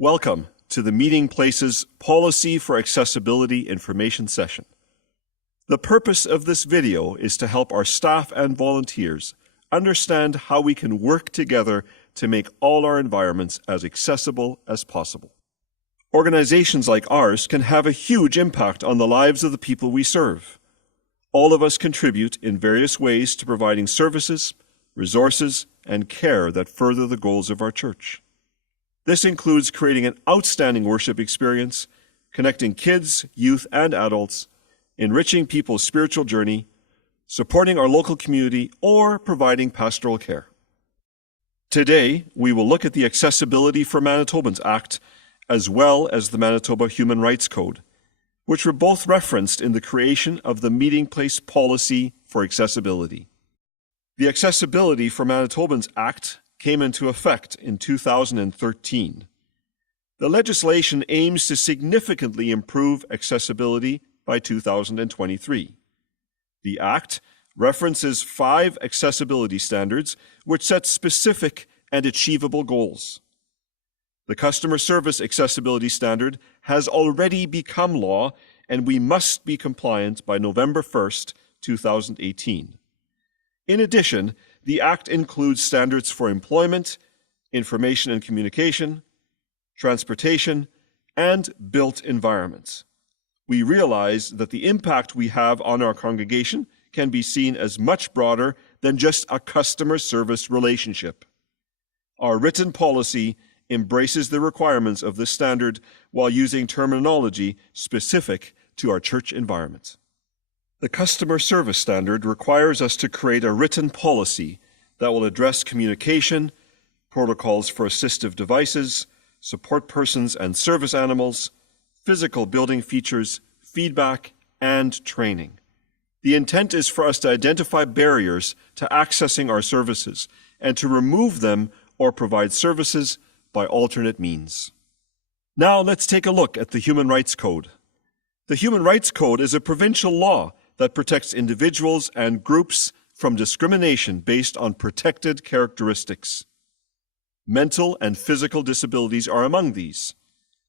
Welcome to the Meeting Places Policy for Accessibility information session. The purpose of this video is to help our staff and volunteers understand how we can work together to make all our environments as accessible as possible. Organizations like ours can have a huge impact on the lives of the people we serve. All of us contribute in various ways to providing services, resources, and care that further the goals of our church. This includes creating an outstanding worship experience, connecting kids, youth, and adults, enriching people's spiritual journey, supporting our local community, or providing pastoral care. Today, we will look at the Accessibility for Manitobans Act, as well as the Manitoba Human Rights Code, which were both referenced in the creation of the Meeting Place Policy for Accessibility. The Accessibility for Manitobans Act came into effect in 2013. The legislation aims to significantly improve accessibility by 2023. The Act references 5 accessibility standards which set specific and achievable goals. The Customer Service Accessibility Standard has already become law, and we must be compliant by November 1st, 2018. In addition, the Act includes standards for employment, information and communication, transportation, and built environments. We realize that the impact we have on our congregation can be seen as much broader than just a customer service relationship. Our written policy embraces the requirements of this standard while using terminology specific to our church environment. The Customer Service Standard requires us to create a written policy that will address communication, protocols for assistive devices, support persons and service animals, physical building features, feedback, and training. The intent is for us to identify barriers to accessing our services and to remove them or provide services by alternate means. Now let's take a look at the Human Rights Code. The Human Rights Code is a provincial law that protects individuals and groups from discrimination based on protected characteristics. Mental and physical disabilities are among these.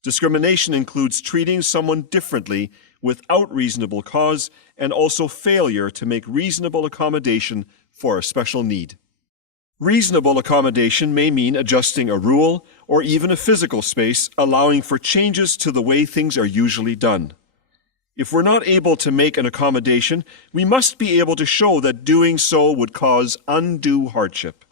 Discrimination includes treating someone differently without reasonable cause and also failure to make reasonable accommodation for a special need. Reasonable accommodation may mean adjusting a rule or even a physical space, allowing for changes to the way things are usually done. If we're not able to make an accommodation, we must be able to show that doing so would cause undue hardship.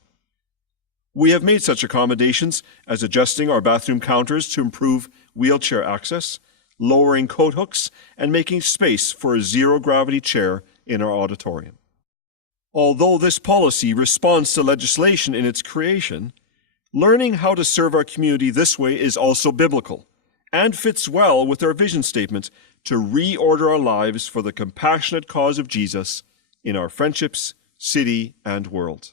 We have made such accommodations as adjusting our bathroom counters to improve wheelchair access, lowering coat hooks, and making space for a zero-gravity chair in our auditorium. Although this policy responds to legislation in its creation, learning how to serve our community this way is also biblical and fits well with our vision statement to reorder our lives for the compassionate cause of Jesus in our friendships, city, and world.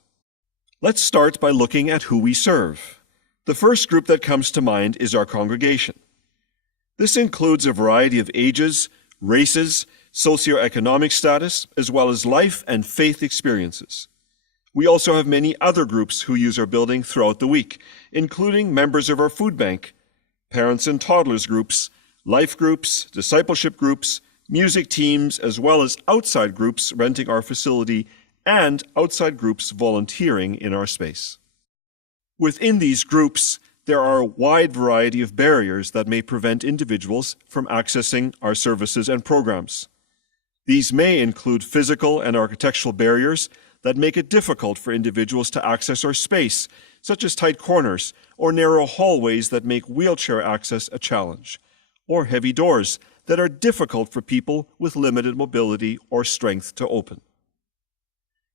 Let's start by looking at who we serve. The first group that comes to mind is our congregation. This includes a variety of ages, races, socioeconomic status, as well as life and faith experiences. We also have many other groups who use our building throughout the week, including members of our food bank, parents and toddlers groups, life groups, discipleship groups, music teams, as well as outside groups renting our facility and outside groups volunteering in our space. Within these groups, there are a wide variety of barriers that may prevent individuals from accessing our services and programs. These may include physical and architectural barriers that make it difficult for individuals to access our space, such as tight corners or narrow hallways that make wheelchair access a challenge, or heavy doors that are difficult for people with limited mobility or strength to open.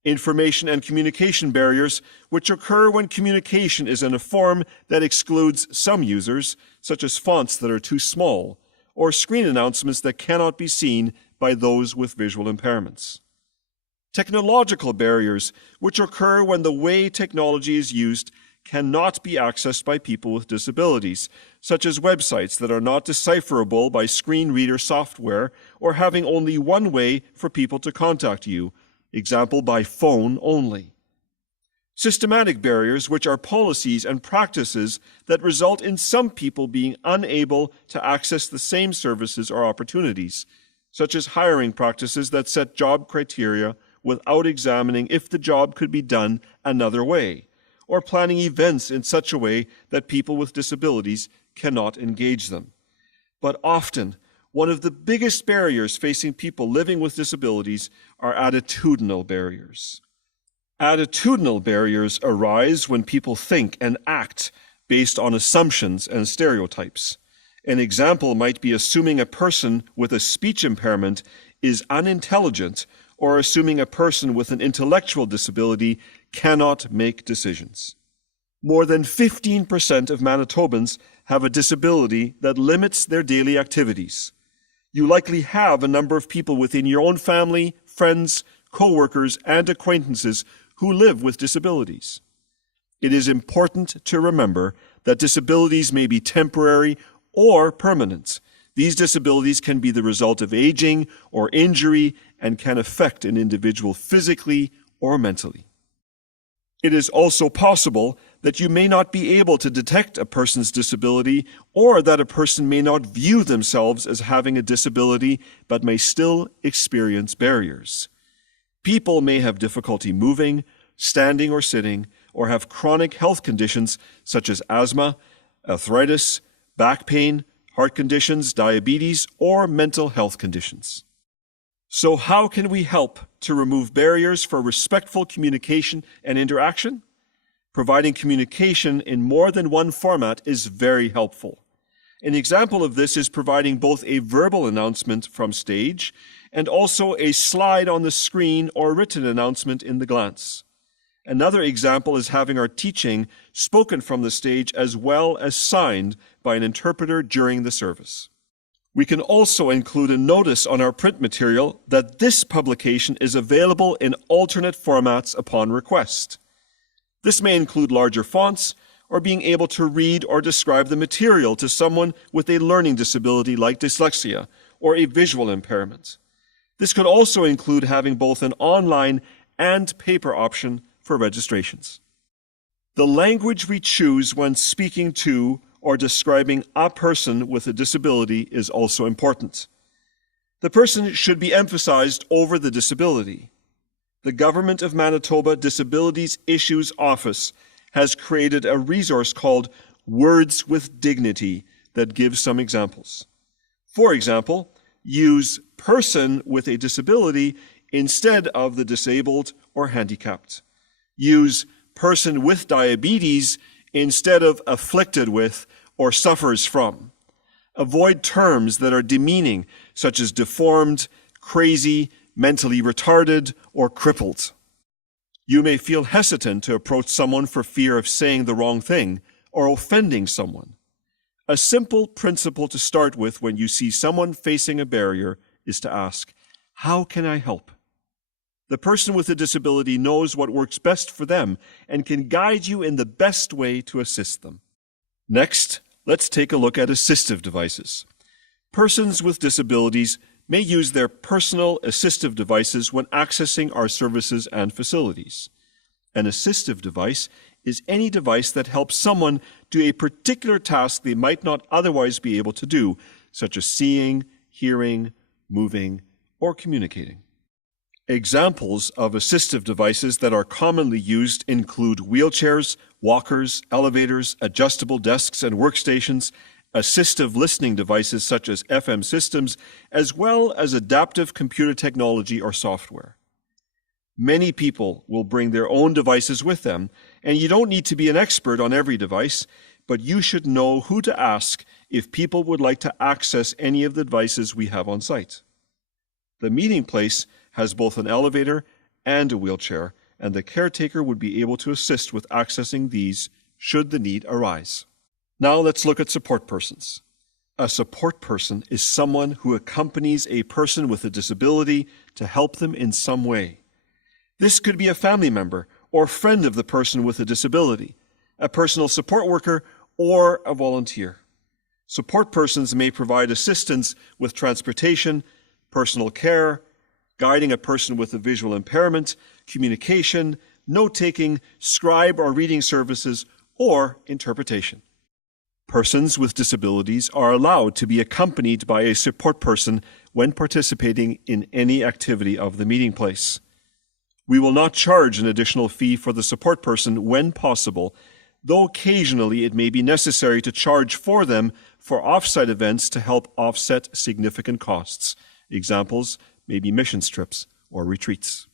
Information and communication barriers, which occur when communication is in a form that excludes some users, such as fonts that are too small, or screen announcements that cannot be seen by those with visual impairments. Technological barriers, which occur when the way technology is used cannot be accessed by people with disabilities, such as websites that are not decipherable by screen reader software or having only one way for people to contact you, example by phone only. Systematic barriers, which are policies and practices that result in some people being unable to access the same services or opportunities, such as hiring practices that set job criteria without examining if the job could be done another way, or planning events in such a way that people with disabilities cannot engage them. But often, one of the biggest barriers facing people living with disabilities are attitudinal barriers. Attitudinal barriers arise when people think and act based on assumptions and stereotypes. An example might be assuming a person with a speech impairment is unintelligent, or assuming a person with an intellectual disability cannot make decisions. More than 15% of Manitobans have a disability that limits their daily activities. You likely have a number of people within your own family, friends, co-workers, and acquaintances who live with disabilities. It is important to remember that disabilities may be temporary or permanent. These disabilities can be the result of aging or injury and can affect an individual physically or mentally. It is also possible that you may not be able to detect a person's disability, or that a person may not view themselves as having a disability but may still experience barriers. People may have difficulty moving, standing or sitting, or have chronic health conditions such as asthma, arthritis, back pain, heart conditions, diabetes, or mental health conditions. So how can we help to remove barriers for respectful communication and interaction? Providing communication in more than one format is very helpful. An example of this is providing both a verbal announcement from stage and also a slide on the screen or written announcement in the glance. Another example is having our teaching spoken from the stage as well as signed by an interpreter during the service. We can also include a notice on our print material that this publication is available in alternate formats upon request. This may include larger fonts or being able to read or describe the material to someone with a learning disability like dyslexia or a visual impairment. This could also include having both an online and paper option for registrations. The language we choose when speaking to or describing a person with a disability is also important. The person should be emphasized over the disability. The Government of Manitoba Disabilities Issues Office has created a resource called Words with Dignity that gives some examples. For example, use person with a disability instead of the disabled or handicapped. Use person with diabetes instead of afflicted with or suffers from. Avoid terms that are demeaning, such as deformed, crazy, mentally retarded, or crippled. You may feel hesitant to approach someone for fear of saying the wrong thing or offending someone. A simple principle to start with when you see someone facing a barrier is to ask, "How can I help?" The person with a disability knows what works best for them and can guide you in the best way to assist them. Next, let's take a look at assistive devices. Persons with disabilities may use their personal assistive devices when accessing our services and facilities. An assistive device is any device that helps someone do a particular task they might not otherwise be able to do, such as seeing, hearing, moving, or communicating. Examples of assistive devices that are commonly used include wheelchairs, walkers, elevators, adjustable desks and workstations, assistive listening devices such as FM systems, as well as adaptive computer technology or software. Many people will bring their own devices with them, and you don't need to be an expert on every device, but you should know who to ask if people would like to access any of the devices we have on site. The meeting place has both an elevator and a wheelchair, and the caretaker would be able to assist with accessing these should the need arise. Now let's look at support persons. A support person is someone who accompanies a person with a disability to help them in some way. This could be a family member or friend of the person with a disability, a personal support worker, or a volunteer. Support persons may provide assistance with transportation, personal care, guiding a person with a visual impairment, communication, note-taking, scribe or reading services, or interpretation. Persons with disabilities are allowed to be accompanied by a support person when participating in any activity of the meeting place. We will not charge an additional fee for the support person when possible, though occasionally it may be necessary to charge for them for off-site events to help offset significant costs. Examples may be mission trips or retreats.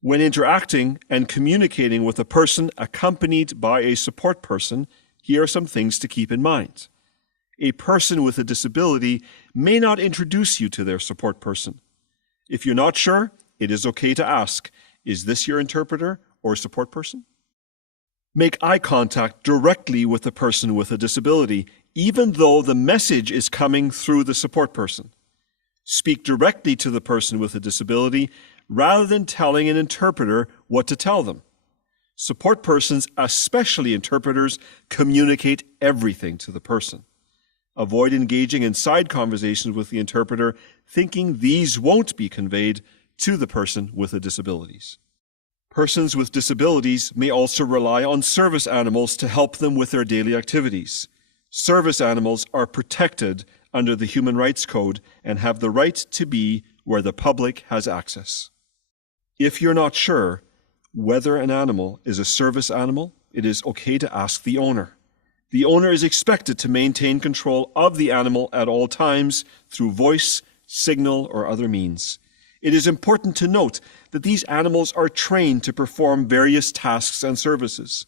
When interacting and communicating with a person accompanied by a support person, here are some things to keep in mind. A person with a disability may not introduce you to their support person. If you're not sure, it is okay to ask, is this your interpreter or support person? Make eye contact directly with the person with a disability, even though the message is coming through the support person. Speak directly to the person with a disability rather than telling an interpreter what to tell them. Support persons, especially interpreters, communicate everything to the person. Avoid engaging in side conversations with the interpreter, thinking these won't be conveyed to the person with the disabilities. Persons with disabilities may also rely on service animals to help them with their daily activities. Service animals are protected under the Human Rights Code and have the right to be where the public has access. If you're not sure whether an animal is a service animal, it is okay to ask the owner. The owner is expected to maintain control of the animal at all times through voice, signal, or other means. It is important to note that these animals are trained to perform various tasks and services.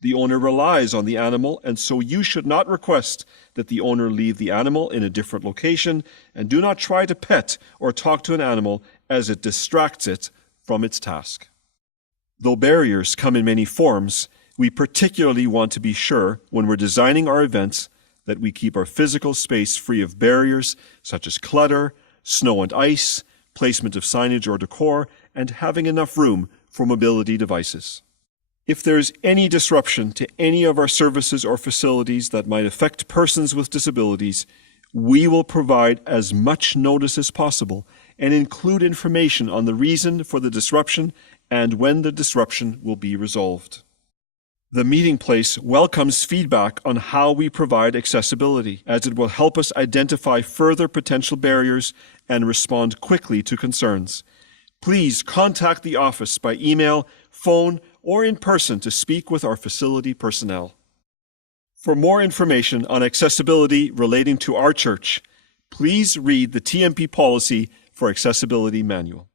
The owner relies on the animal, and so you should not request that the owner leave the animal in a different location, and do not try to pet or talk to an animal as it distracts it from its task. Though barriers come in many forms, we particularly want to be sure when we're designing our events that we keep our physical space free of barriers such as clutter, snow and ice, placement of signage or decor, and having enough room for mobility devices. If there is any disruption to any of our services or facilities that might affect persons with disabilities, we will provide as much notice as possible and include information on the reason for the disruption and when the disruption will be resolved. The meeting place welcomes feedback on how we provide accessibility, as it will help us identify further potential barriers and respond quickly to concerns. Please contact the office by email, phone, or in person to speak with our facility personnel. For more information on accessibility relating to our church, please read the TMP Policy for Accessibility Manual.